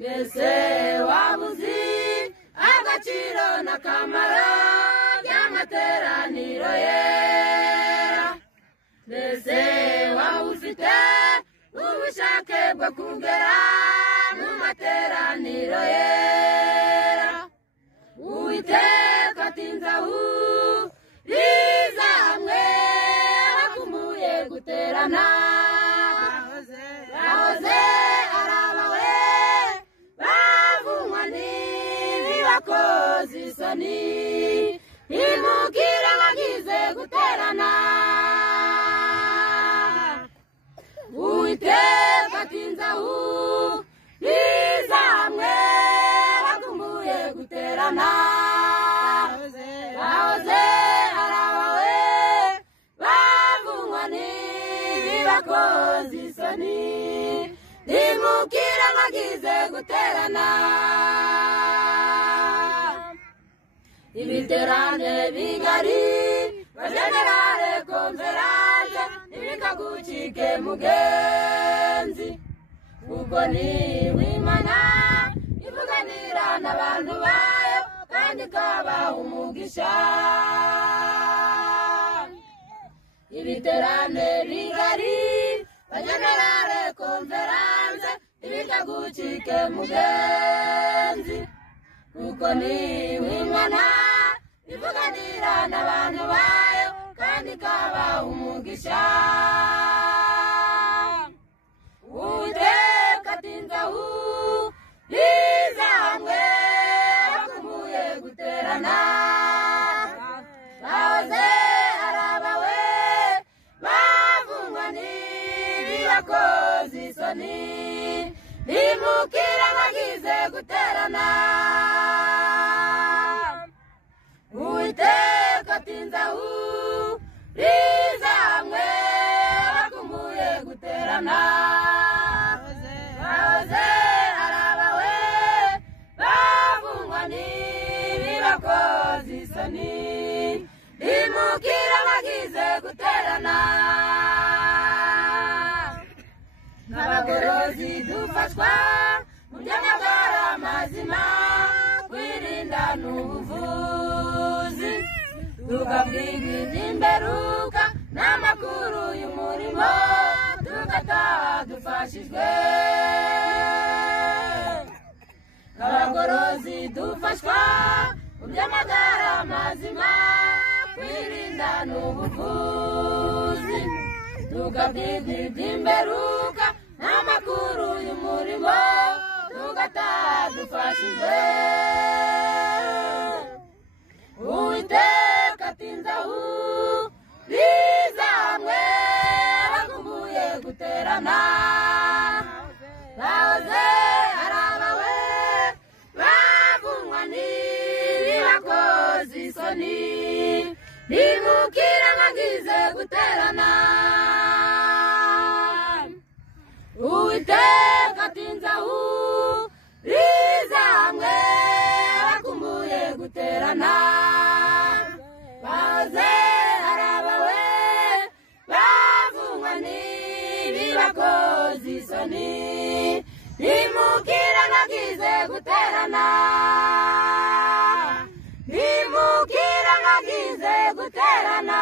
mbese wabuzi agaciro n'akamaro by'amateraniro yera mbese wawufite ubushake bwo kugera mu materaniro yera Uwiteka tinzahuriza hamwe bakumbuye guterana bahoze arabawe bavunwa n'ibibakoze isoni imukira bagize guterana Uwiteka tinzahuriza hamwe bakumbuye guterana bahoze arabawe bavunwa n'ibibakoze isoni imukira bagize guterana ibiterane bigari bajenerale konferanse ntibikagucike mugenzi kuko niwe Imana ivuganira n'abantu bayo kandi ikabaha umugisha ibiterane bigari bajenerale konferanse ntibikagucike mugenzi kuko niwe Imana ivuganira n'abantu bayo kandi ikabaha umugisha Uwiteka tinzahuriza hamwe bakumbuye guterana bahoze arabawe bavunwa n'ibibakoze isoni imukira bagize guterana Uwiteka tinzahuriza hamwe bakumbuye guterana bahoze arabawe bavunwa n'ibibakoze isoni imukira bagize guterana nk'abagorozi dufashwa mu by'amagara mazima kwirinda n'ubuvuzi tukabwirwa iby'imberuka n'amakuru y'umurimo tugataha dufashijwe abagorozi dufashwa mu by'amagara mazima kwirinda n'ubuvuzi tukabwirwa iby'imberuka n'amakuru y'umurimo tugataha dufashijwe Uwiteka tinzahuriza hamwe bakumbuye guterana bahoze arabawe bavunwa n'ibibakoze isoni imukira bagize guterana Uwiteka tinzahuriza hamwe bakumbuye guterana bahoze arabawe bavunwa n'ibibakoze isoni imukira bagize guterana imukira bagize guterana